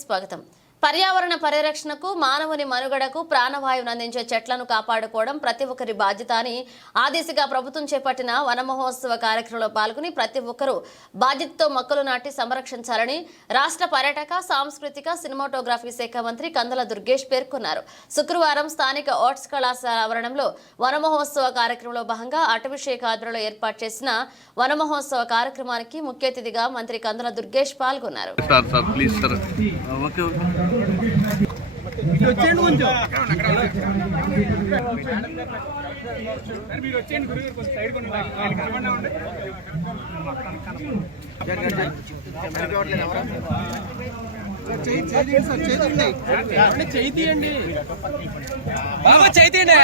స్వాగతం. పర్యావరణ పరిరక్షణకు మానవుని మనుగడకు ప్రాణవాయువును అందించే చెట్లను కాపాడుకోవడం ప్రతి ఒక్కరి బాధ్యత అని ఆ దిశగా ప్రభుత్వం చేపట్టిన వన మహోత్సవ కార్యక్రమంలో పాల్గొని ప్రతి ఒక్కరూ బాధ్యతతో మొక్కలు నాటి సంరక్షించాలని రాష్ట్ర పర్యాటక సాంస్కృతిక సినిమాటోగ్రఫీ శాఖ మంత్రి కందుల దుర్గేష్ పేర్కొన్నారు. శుక్రవారం స్థానిక ఆర్ట్స్ కళాశాల ఆవరణంలో వన మహోత్సవ కార్యక్రమంలో భాగంగా అటవీశాఖ ఆధ్వర్యంలో ఏర్పాటు చేసిన వన మహోత్సవ కార్యక్రమానికి ముఖ్య అతిథిగా మంత్రి కందుల దుర్గేష్ పాల్గొన్నారు. వచ్చేయండి కొంచెం. మీరు వచ్చేయండి గురుగారు కొంచెం సైడ్ కొన్ని కనబడినా ఉండే తీయండి బాబా చేయి తీయండి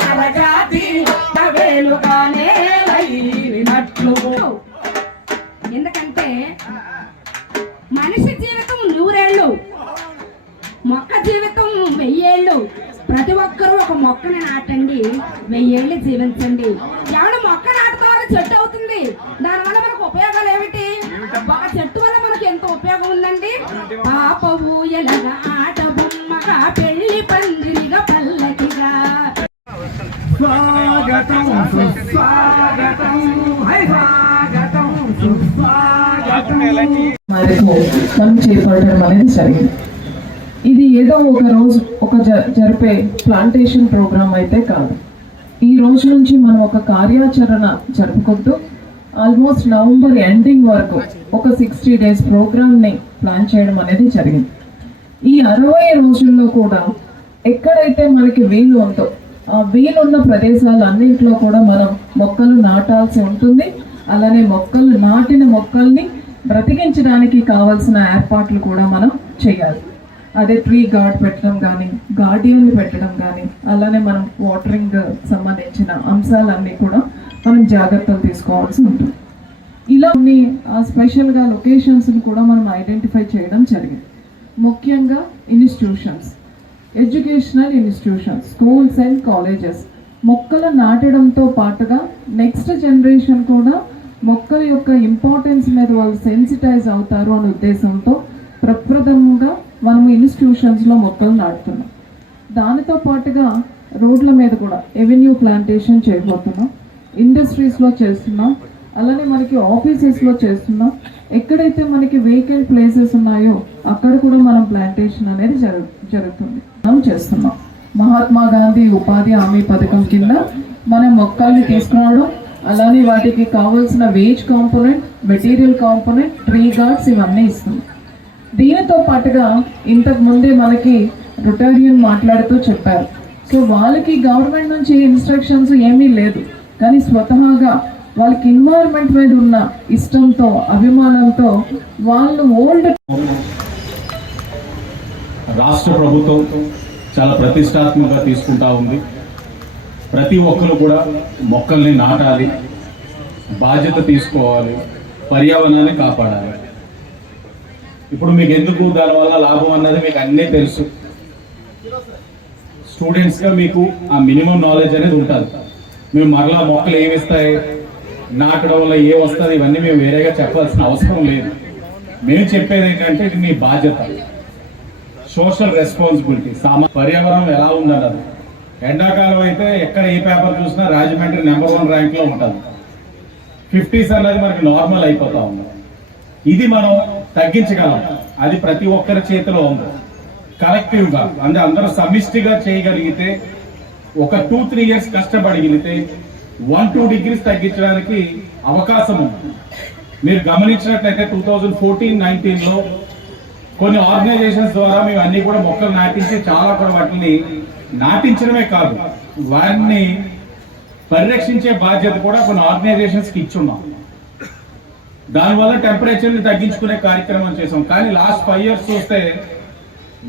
జగతికి నరజాతి వేలుగానే లైనట్లు. ఎందుకంటే మనిషి జీవితం నూరేళ్ళు మొక్క జీవితం వెయ్యేళ్ళు. ప్రతి ఒక్కరూ ఒక మొక్కని నాటండి వెయ్యేళ్ళు జీవించండి. ఎవడు మొక్క నాటుతారో చెట్టు అవుతుంది. దానివల్ల మనకు ఉపయోగాలు ఏమిటి? ఒక చెట్టు వల్ల మనకి ఎంత ఉపయోగం ఉందండి? పాప ఊయలగా స్వాగతం సుస్వాగతం హై స్వాగతం. సుస్వాగతం మేరకు పని చేపట్టడం అనేది జరిగింది ఇది ఏదో ఒక రోజు ఒక జ- జరిపే ప్లాంటేషన్ ప్రోగ్రామ్ అయితే కాదు. ఈ రోజు నుంచి మనం ఒక కార్యాచరణ జరుపుకుంటూ ఆల్మోస్ట్ నవంబర్ ఎండింగ్ వరకు ఒక సిక్స్టీ డేస్ ప్రోగ్రామ్ని ప్లాన్ చేయడం అనేది జరిగింది. ఈ అరవై రోజుల్లో కూడా ఎక్కడైతే మనకి వీలు ఉందో వీలున్న ప్రదేశాలు అన్నింటిలో కూడా మనం మొక్కలు నాటాల్సి ఉంటుంది. అలానే మొక్కలు నాటిన మొక్కల్ని బ్రతికించడానికి కావాల్సిన ఏర్పాట్లు కూడా మనం చేయాలి. అదే ట్రీ గార్డ్ పెట్టడం కానీ గార్డియన్లు పెట్టడం కానీ అలానే మనం వాటరింగ్ సంబంధించిన అంశాలన్నీ కూడా మనం జాగ్రత్తలు తీసుకోవాల్సి ఉంటుంది. ఇలా కొన్ని స్పెషల్గా లొకేషన్స్ని కూడా మనం ఐడెంటిఫై చేయడం జరిగింది. ముఖ్యంగా institutions. Educational institutions schools and colleges. మొక్కలు నాటడంతో పాటుగా నెక్స్ట్ జనరేషన్ కూడా మొక్కల యొక్క ఇంపార్టెన్స్ మీద వాళ్ళు సెన్సిటైజ్ అవుతారు అనే ఉద్దేశంతో ప్రప్రథమంగా మనం ఇన్స్టిట్యూషన్స్లో మొక్కలు నాటుతున్నాం. దానితో పాటుగా రోడ్ల మీద కూడా ఎవెన్యూ ప్లాంటేషన్ చేయబోతున్నాం. ఇండస్ట్రీస్లో చేస్తున్నాం. అలానే మనకి ఆఫీసెస్లో చేస్తున్నాం. ఎక్కడైతే మనకి వేకెంట్ ప్లేసెస్ ఉన్నాయో అక్కడ కూడా మనం ప్లాంటేషన్ అనేది జరుగు జరుగుతుంది. చేస్తున్నాం. మహాత్మా గాంధీ ఉపాధి హామీ పథకం కింద మనం మొక్కల్ని తీసుకురావడం అలానే వాటికి కావాల్సిన wage component material component tree guards ఇవన్నీ ఇస్తుంది దీనితో పాటుగా ఇంతకు ముందే మనకి రొటారియన్ మాట్లాడుతూ చెప్పారు. సో వాళ్ళకి గవర్నమెంట్ నుంచి ఇన్స్ట్రక్షన్స్ ఏమీ లేదు. కానీ స్వతహాగా వాళ్ళకి ఇన్వాల్వ్మెంట్ మీద ఉన్న ఇష్టంతో అభిమానంతో వాళ్ళు ఓల్డ్ రాష్ట్ర ప్రభుత్వం చాలా ప్రతిష్టాత్మకంగా తీసుకుంటా ఉంది. ప్రతి ఒక్కరు కూడా మొక్కల్ని నాటాలి బాధ్యత తీసుకోవాలి పర్యావరణాన్ని కాపాడాలి. ఇప్పుడు మీకు ఎందుకు దానివల్ల లాభం అన్నది మీకు అన్నీ తెలుసు. స్టూడెంట్స్గా మీకు ఆ మినిమం నాలెడ్జ్ అనేది ఉంటుంది. మేము మరలా మొక్కలు ఏమి ఇస్తాయి నాటడం వల్ల ఏ వస్తుంది ఇవన్నీ మేము వేరేగా చెప్పాల్సిన అవసరం లేదు. మేము చెప్పేది ఏంటంటే ఇది మీ బాధ్యత. సోషల్ రెస్పాన్సిబిలిటీ సామా పర్యావరణం ఎలా ఉందన్నది. ఎండాకాలం అయితే ఎక్కడ ఏ పేపర్ చూసినా రాజమండ్రి నెంబర్ వన్ ర్యాంక్లో ఉంటుంది ఫిఫ్టీస్ అన్నది మనకి నార్మల్ అయిపోతా ఉంది. ఇది మనం తగ్గించగలం. అది ప్రతి ఒక్కరి చేతిలో ఉంది. కలెక్టివ్గా అంటే అందరూ సమిష్టిగా చేయగలిగితే ఒక టూ త్రీ ఇయర్స్ కష్టపడగలిగితే వన్ టూ డిగ్రీస్ తగ్గించడానికి అవకాశం ఉంది. మీరు గమనించినట్లయితే టూ థౌజండ్ ఫోర్టీన్ నైన్టీన్లో కొన్ని ఆర్గనైజేషన్స్ ద్వారా మేము అన్ని కూడా మొక్కలు నాటించి చాలా కూడా వాటిని నాటించడమే కాదు వారిని పరిరక్షించే బాధ్యత కూడా కొన్ని ఆర్గనైజేషన్స్కి ఇచ్చున్నాం. దానివల్ల టెంపరేచర్ని తగ్గించుకునే కార్యక్రమం చేసాం. కానీ లాస్ట్ ఫైవ్ ఇయర్స్ చూస్తే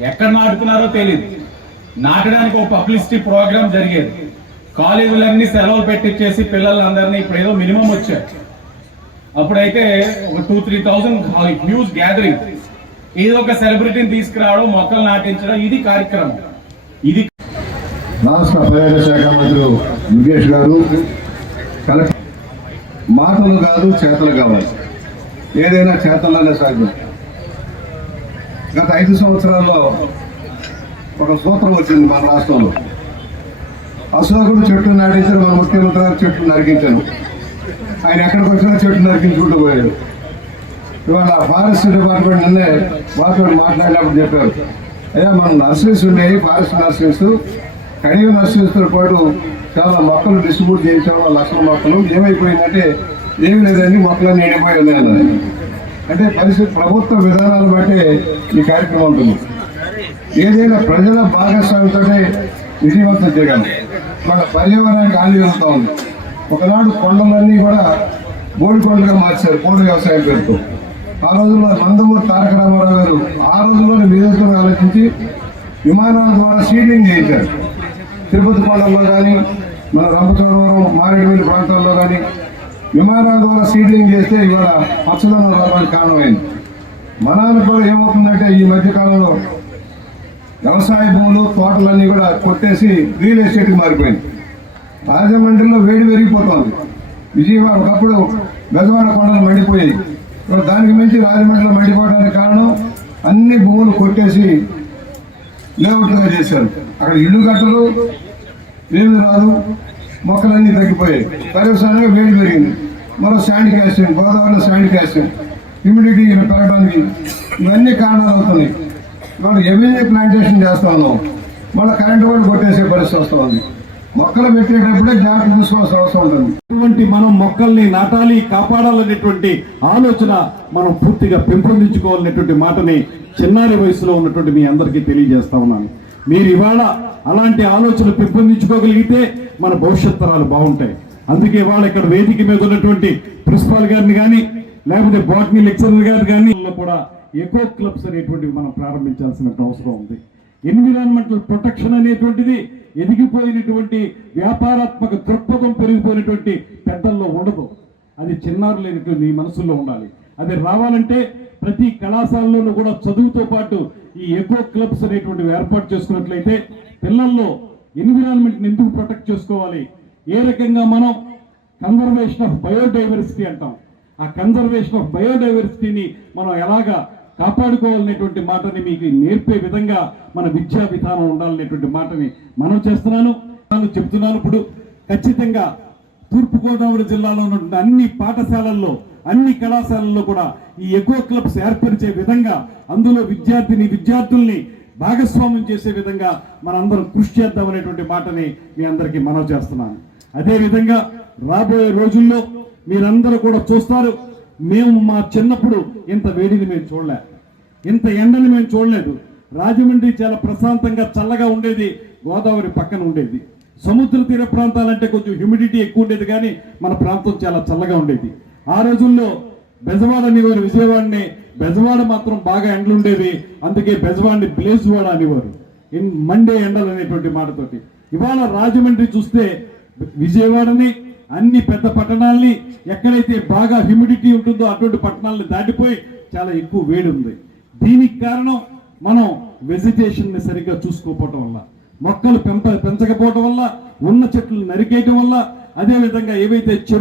ఎక్కడ నాటుతున్నారో తెలియదు నాటడానికి ఒక పబ్లిసిటీ ప్రోగ్రామ్ జరిగేది. కాలేజీలన్నీ సెలవులు పెట్టించేసి పిల్లలందరినీ ఇప్పుడు ఏదో మినిమం వచ్చారు అప్పుడైతే ఒక two three thousand huge gathering ఏదో ఒక సెలబ్రిటీని తీసుకురావడం మొక్కలు నాటించడం ఇది కార్యక్రమం. ఇది రాష్ట్ర పర్యాటక శాఖ మంత్రులు దుర్గేష్ గారు కలెక్టర్ మాటలు కాదు చేతలు కావాలి. ఏదైనా చేతల్లోనే సాధ్యం. గత ఐదు సంవత్సరాల్లో ఒక సూత్రం వచ్చింది మన రాష్ట్రంలో. అశోకుడు చెట్టు నాటించారు మన ముఖ్యమంత్రి చెట్టు చెట్లు నరికించాను ఆయన ఎక్కడికి వచ్చినా చెట్టు నరికించుకుంటూ పోయాడు. ఇవాళ ఫారెస్ట్ డిపార్ట్మెంట్ నిన్నే వారితో మాట్లాడినప్పుడు చెప్పారు. అయ్యా మన నర్సరీస్ ఉండేవి ఫారెస్ట్ నర్సరీస్. కడియ నర్సరీస్తో పాటు చాలా మొక్కలు డిస్ట్రిబ్యూట్ చేయించాం లక్షల మొక్కలు. ఏమైపోయిందంటే ఏమి లేదండి మొక్కలన్నీ ఎండిపోయి ఉన్నాయన్నది అంటే పరిస్థితి ప్రభుత్వ విధానాలు బట్టే ఈ కార్యక్రమం ఉంటుంది. ఏదైనా ప్రజల భాగస్వామితోనే విజయవంతం చేయాలి. మన పర్యావరణానికి హాని జరుగుతూ ఉంది. ఒకనాడు కొండలన్నీ కూడా బోడి కొండలుగా మార్చారు బోడి వ్యవసాయం పేరుతో. ఆ రోజుల్లో నందమూరి తారక రామారావు గారు ఆ రోజుల్లోనే నియోజకవర్గం ఆలోచించి విమానాల ద్వారా సీడ్లింగ్ చేయించారు తిరుపతి కొండల్లో కానీ మన రంపచోడవరం మారేడుమిల్లి ప్రాంతాల్లో కానీ విమానాల ద్వారా సీడ్లింగ్ చేస్తే ఇవాళ పచ్చదనం రావడానికి కారణమైంది. మనాలు కూడా ఏమవుతుందంటే ఈ మధ్యకాలంలో వ్యవసాయ భూములు తోటలన్నీ కూడా కొట్టేసి రియల్ ఎస్టేట్కి మారిపోయింది. రాజమండ్రిలో వేడి పెరిగిపోతుంది. విజయవాడ ఒకప్పుడు బెజవాడ కొండలు మండిపోయాయి. దానికి మించి రాజమండ్రిలో మండిపోవడానికి కారణం అన్ని భూములు కొట్టేసి లేఅవుట్లుగా చేశారు. అక్కడ ఇల్లు కట్టరు ఏమి రాదు మొక్కలన్నీ తగ్గిపోయాయి. పర్యవసానంగా వేడి పెరిగింది. మరో శాండ్ క్యాస్టింగ్ గోదావరిలో శాండ్ క్యాస్టింగ్ హ్యూమిడిటీ పెరగడానికి ఇవన్నీ కారణాలు అవుతున్నాయి. ఇవాళ ఎవీ ప్లాంటేషన్ చేస్తా ఉన్నాం. మళ్ళీ కరెంటు కూడా కొట్టేసే పరిస్థితి వస్తూ ఉంది. మొక్కలు పెట్టేటప్పుడే జాగ్రత్త చూసుకోవాల్సిన అవసరం ఉంటుంది. ఇటువంటి మనం మొక్కల్ని నాటాలి కాపాడాలనేటువంటి ఆలోచన మనం పూర్తిగా పెంపొందించుకోవాలనేటువంటి మాటని చిన్నారి వయసులో ఉన్నటువంటి మీ అందరికీ తెలియజేస్తా ఉన్నాను. మీరు ఇవాళ అలాంటి ఆలోచన పెంపొందించుకోగలిగితే మన భవిష్యత్ తరాలు బాగుంటాయి. అందుకే ఇవాళ ఇక్కడ వేదిక మీద ఉన్నటువంటి ప్రిన్సిపాల్ గారిని కానీ లేకపోతే బాటనీ లెక్చరర్ గారు కానీ కూడా ఎకో క్లబ్స్ అనేటువంటివి మనం ప్రారంభించాల్సిన అవసరం ఉంది. ఎన్విరాన్మెంటల్ ప్రొటెక్షన్ అనేటువంటిది ఎదిగిపోయినటువంటి వ్యాపారాత్మక దృక్పథం పెరిగిపోయినటువంటి పెద్దల్లో ఉండదు. అది చిన్నారు లేనటువంటి మీ మనసులో ఉండాలి. అది రావాలంటే ప్రతి కళాశాలలోనూ కూడా చదువుతో పాటు ఈ ఎకో క్లబ్స్ అనేటువంటివి ఏర్పాటు చేసుకున్నట్లయితే పిల్లల్లో ఎన్విరాన్మెంట్ని ఎందుకు ప్రొటెక్ట్ చేసుకోవాలి? ఏ రకంగా మనం కన్జర్వేషన్ ఆఫ్ బయోడైవర్సిటీ అంటాం? ఆ కన్జర్వేషన్ ఆఫ్ బయోడైవర్సిటీని మనం ఎలాగా కాపాడుకోవాలనేటువంటి మాటని మీకు నేర్పే విధంగా మన విద్యా విధానం ఉండాలనేటువంటి మాటని మనం చేస్తున్నాను. నేను చెప్తున్నాను ఇప్పుడు ఖచ్చితంగా తూర్పుగోదావరి జిల్లాలో ఉన్నటువంటి అన్ని పాఠశాలల్లో అన్ని కళాశాలల్లో కూడా ఈ ఎకో క్లబ్స్ ఏర్పరిచే విధంగా అందులో విద్యార్థిని విద్యార్థుల్ని భాగస్వామ్యం చేసే విధంగా మనందరం కృషి చేద్దాం అనేటువంటి మాటని మీ అందరికీ మనవి చేస్తున్నాను. అదేవిధంగా రాబోయే రోజుల్లో మీరందరూ కూడా చూస్తారు మేము మా చిన్నప్పుడు ఇంత వేడిని మేము చూడలే. ఇంత ఎండని మేము చూడలేదు. రాజమండ్రి చాలా ప్రశాంతంగా చల్లగా ఉండేది గోదావరి పక్కన ఉండేది. సముద్ర తీర ప్రాంతాలంటే కొంచెం హ్యూమిడిటీ ఎక్కువ ఉండేది కానీ మన ప్రాంతం చాలా చల్లగా ఉండేది. ఆ రోజుల్లో బెజవాడ అనేవారు విజయవాడని బెజవాడ మాత్రం బాగా ఎండలు ఉండేవి అందుకే బెజవాడిని బ్లేజ్వాడ అనేవారు. ఇన్ మండే ఎండలు అనేటువంటి మాటతోటి. ఇవాళ రాజమండ్రి చూస్తే విజయవాడని అన్ని పెద్ద పట్టణాల్ని ఎక్కడైతే బాగా హ్యూమిడిటీ ఉంటుందో అటువంటి పట్టణాలను దాటిపోయి చాలా ఎక్కువ వేడి ఉంది. దీనికి కారణం మనం వెజిటేషన్ని సరిగ్గా చూసుకోకపోవటం వల్ల మొక్కలు పెంప పెంచకపోవటం వల్ల ఉన్న చెట్లు నరికేయటం వల్ల అదే విధంగా ఏవైతే చెరువు